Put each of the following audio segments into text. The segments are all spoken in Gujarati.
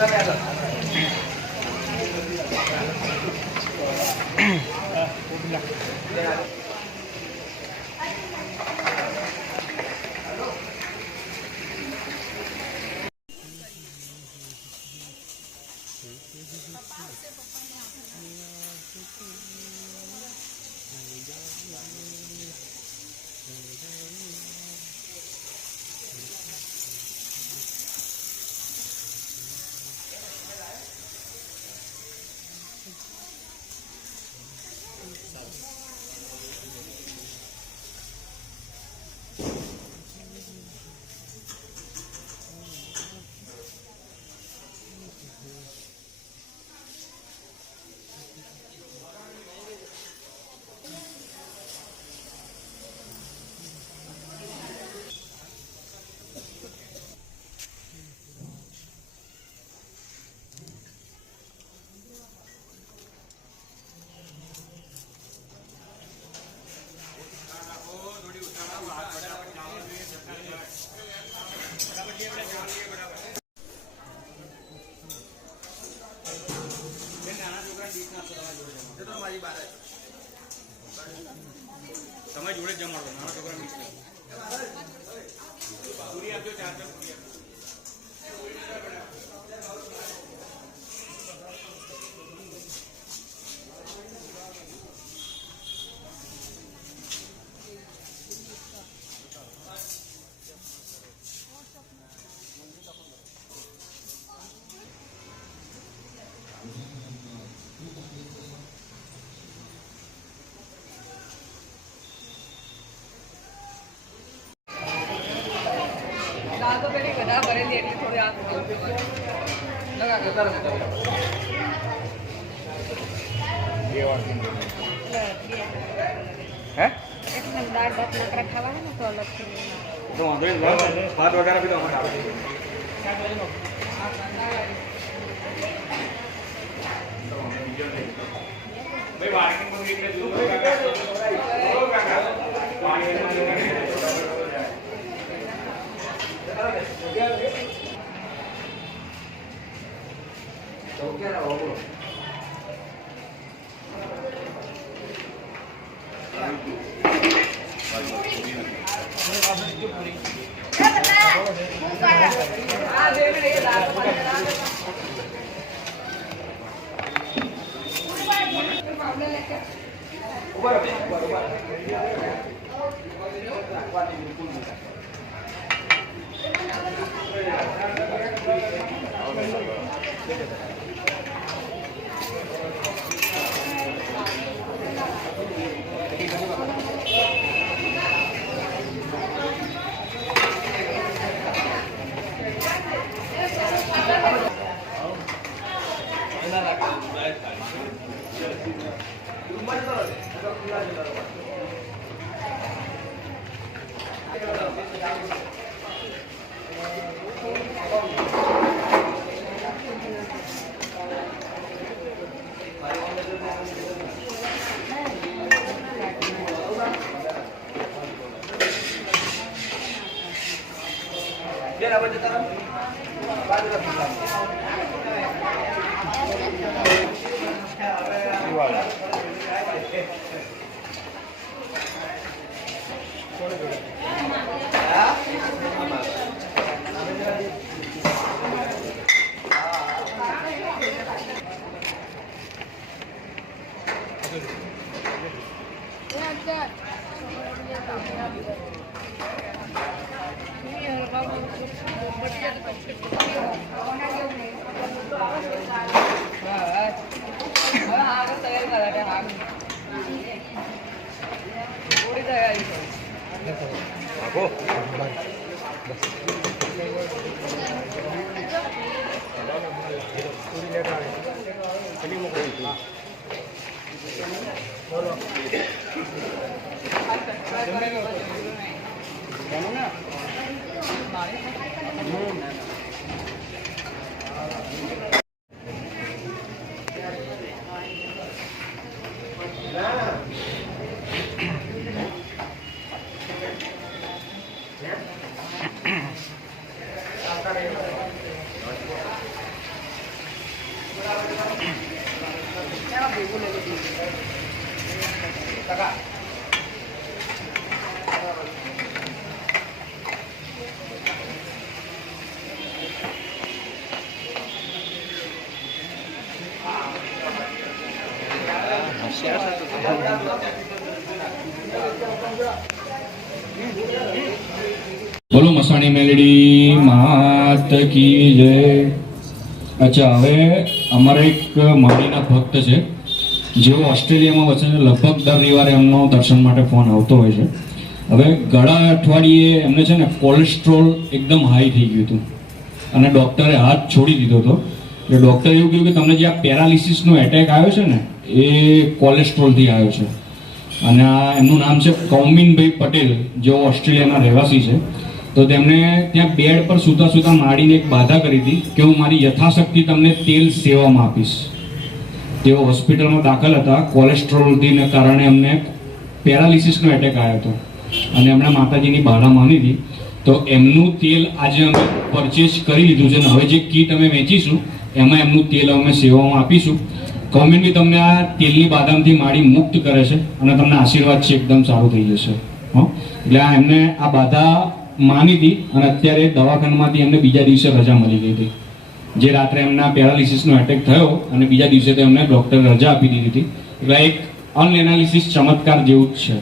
તમે જોડે જમાડો નાના છોકરા મિક્સ પૂરી આપજો 4 પૂરી આપજો तो पहले गधा भरेली એટલે થોડી આ લગા કે તારે બે વાર હે એટલે દાળ ભાત નકરા ખાવાના ને તો અલગ થી તો વાંધો નહીં ભાત વગેરે બી તો અમારે આવે ભાઈ વાર્કિંગ માં એટલે જો કાકા तो क्या रहा होगा Biar apa cerita? Baju Aku. બોલો મસાણી મેલડી માત કી જય. અચ્છા, હવે અમારા એક માળીના ભક્ત છે જેઓ ઓસ્ટ્રેલિયામાં વસે છે. લગભગ દર રવિવારે એમનો દર્શન માટે ફોન આવતો હોય છે. હવે ગળા અઠવાડિયે એમને છે ને કોલેસ્ટ્રોલ એકદમ હાઈ થઈ ગયું હતું અને ડૉક્ટરે હાથ છોડી દીધો હતો. એટલે ડૉક્ટરે એવું કહ્યું કે તમને જે આ પેરાલિસિસનો એટેક આવ્યો છે ને એ કોલેસ્ટ્રોલથી આવ્યો છે. અને આ એમનું નામ છે કૌમિનભાઈ પટેલ, જેઓ ઓસ્ટ્રેલિયાના રહેવાસી છે. તો તેમણે ત્યાં બેડ પર સૂતા સૂતા માડીને એક બાધા કરી હતી કે હું મારી યથાશક્તિ તમને તેલ સેવામાં આપીશ. તેઓ હોસ્પિટલમાં દાખલ હતા. કોલેસ્ટ્રોલને કારણે એમને પેરાલિસિસનો એટેક આવ્યો હતો અને એમણે માતાજીની બાધા માની હતી. તો એમનું તેલ આજે અમે પરચેસ કરી લીધું છે અને હવે જે કીટ અમે વેચીશું એમાં એમનું તેલ અમે સેવામાં આપીશું. કૌમિનભાઈ તમને આ તેલની બાદામથી માડી મુક્ત કરે છે અને તમને આશીર્વાદ છે એકદમ સારું થઈ જશે. એટલે આ એમને આ બાધા માની હતી અને અત્યારે દવાખાનામાંથી એમને બીજા દિવસે રજા મળી ગઈ હતી. જે રાત્રે એમના પેરાલિસિસનો એટેક થયો અને બીજા દિવસે તો એમને ડૉક્ટરે રજા આપી દીધી હતી. એટલે એક અનએનાલિસિસ ચમત્કાર જેવું જ છે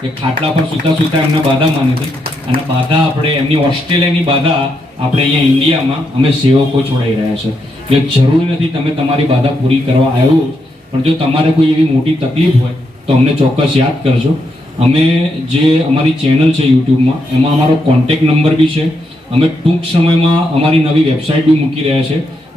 કે ખાટલા પર સૂતા સૂતા એમને બાધા માની હતી અને બાધા આપણે એમની ઓસ્ટ્રેલિયાની બાધા આપણે અહીંયા ઇન્ડિયામાં અમે સેવકો છોડાઈ રહ્યા છે. એટલે જરૂરી નથી તમે તમારી બાધા પૂરી કરવા આવ્યો, પણ જો તમારે કોઈ એવી મોટી તકલીફ હોય તો અમને ચોક્કસ યાદ કરજો. અમે જે અમારી ચેનલ છે યુટ્યુબમાં એમાં અમારો કોન્ટેક્ટ નંબર બી છે. અમે ટૂંક સમયમાં અમારી નવી વેબસાઇટ બી મૂકી રહ્યા છે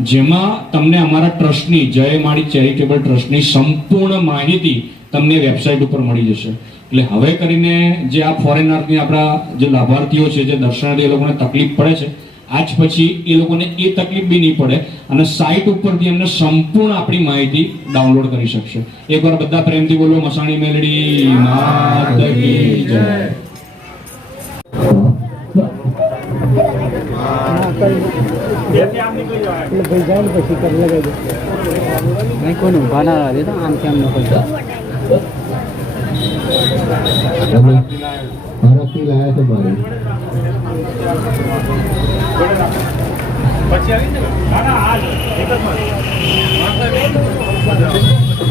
જેમાં તમને અમારા ટ્રસ્ટની જય માળી ચેરિટેબલ ટ્રસ્ટની સંપૂર્ણ માહિતી તમને વેબસાઇટ ઉપર મળી જશે. એટલે હવે કરીને જે આ ફોરેનરની આપણા જે લાભાર્થીઓ છે જે દર્શનાર્થી એ લોકોને તકલીફ પડે છે, આજ પછી એ લોકોને એ તકલીફ બી નહીં પડે અને સાઇટ ઉપરથી એમને સંપૂર્ણ આપણી માહિતી ડાઉનલોડ કરી શકશે. એકવાર બધા પ્રેમથી બોલો મસાણી મેલડી માત કી જય.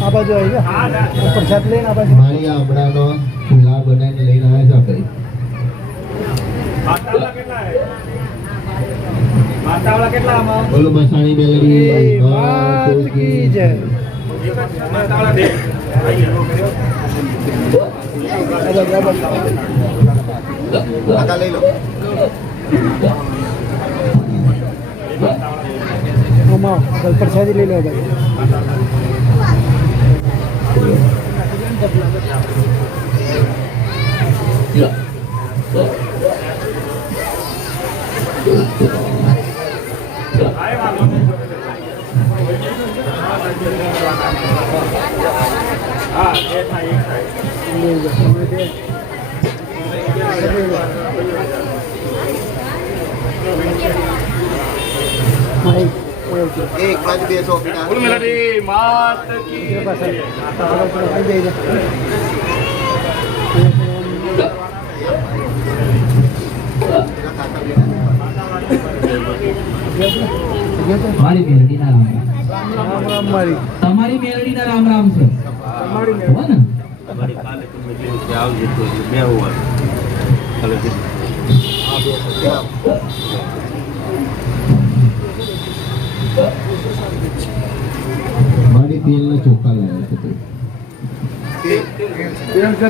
આ બાજુ આવી ગયા પ્રસાદ લઈને આ બાજુ મારી આમળાનો પુલાવ બનાવીને લઈને આવ્યા છે આપણે. બોલો મસાણી મેલડી માત કી જય. લઈ લો. પ્રસાદી લઈ લો ભાઈ. એક બાજુ બેસો. બોલો મેલડી માત કી જય. મારી મેલડીના રામ રામ મારી તમારી મેલડીના રામ રામ છે હો ને. મારી તેલના ચોખા લાવ્યા છે.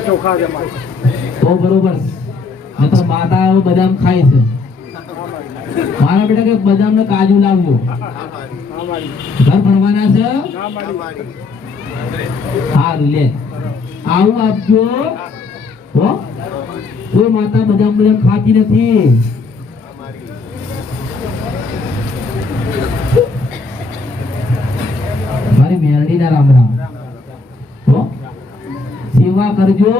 ચોખા છે તો બરોબર. નતર માતા બદામ ખાય છે. મારા બેટા કે બદામ ને કાજુ લાવવો. ઘર ભરવાના છે. સારું લે આવું આપજો હો. કોઈ માતા બદામ બદામ ખાતી નથી. મારી મેરડીના રામ રામ હો. સેવા કરજો,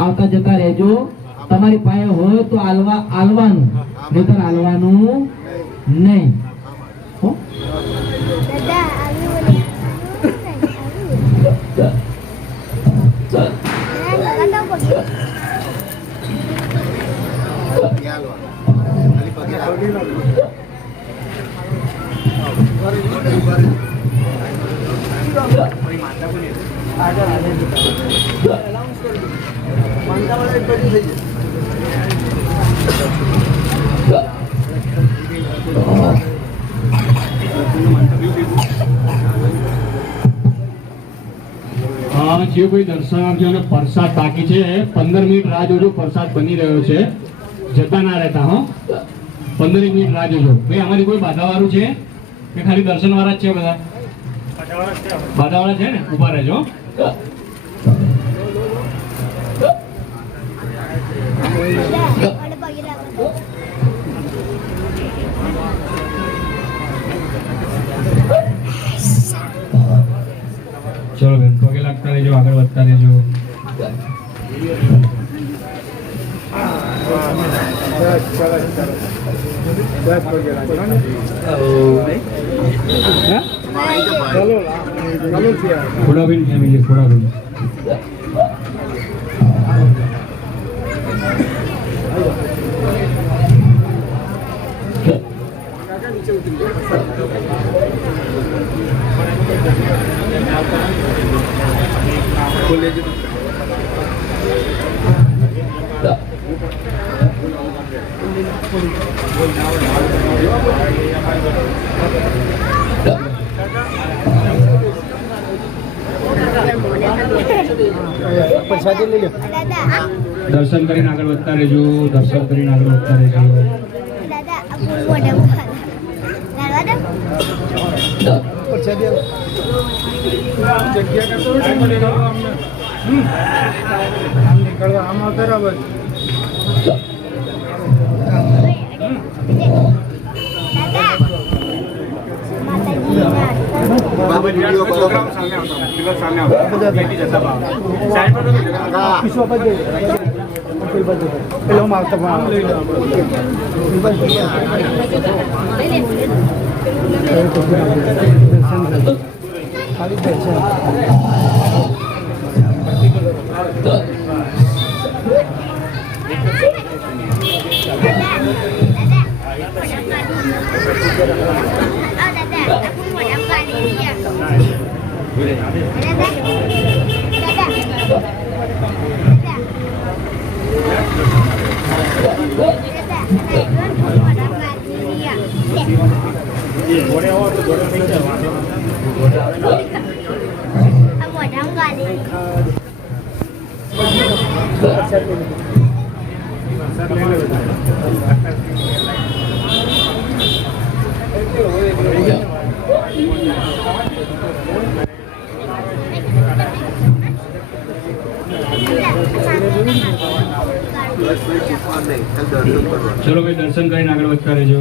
આવતા જતા રહેજો. તમારી પાસે હોય તો આલવાનું, નહીતર આલવાનું નહીં. જે કોઈ દર્શનાર્થીઓને પ્રસાદ બાકી છે 15 મિનિટ રાહ જોજો. પ્રસાદ બની રહ્યો છે, જતા ના રહેતા. હો 15 મિનિટ રાહ જોજો. ભાઈ અમારી કોઈ બાધા વાળું છે કે ખાલી દર્શન વાળા જ છે? બધા બાધા વાળા છે ને? ઉભા રહેજો. ચલો બેન, પગે લાગતા રહેજો, આગળ વધતા રહેજો. થોડા બેન ફેમિલી, થોડા બેન. પ્રસાદી લઈ લો. દર્શન કરીને આગળ વધતા રહેજો. દર્શન કરીને આગળ વધતા રહેજો. પ્રસાદી આમ નીકળવા આમાં બરાબર. પેલો માવતર ખાલી દર્શન. ચલો ભાઈ, દર્શન કરીને આગળ વધતા રહેજો.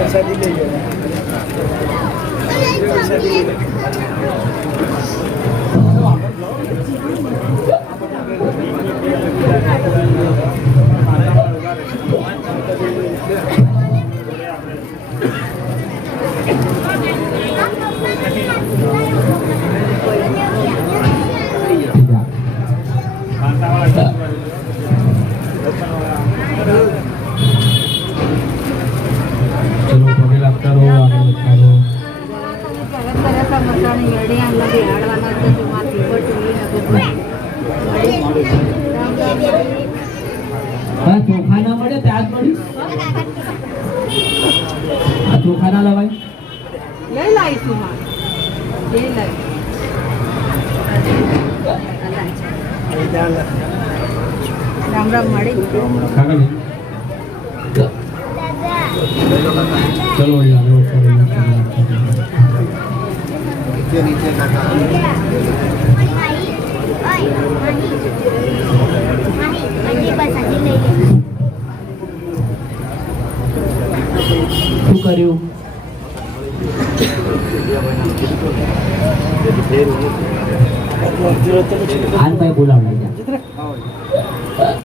પ્રસાદી લઈ લો. પ્રસાદી લઈ લો. પાણી અડી આમ નથી હાડવાના નથી માથી બટું હા ચોખા ના મળે ત્યાં જ મળ્યું આ ચોખા ના લવાય લઈ લાવીશું માં લઈ લાવી રામ રામ મળી કાકા ને ચલો યાર નીચે નીચે કાકા શું કર્યું આન ભાઈ બોલાવડાઈ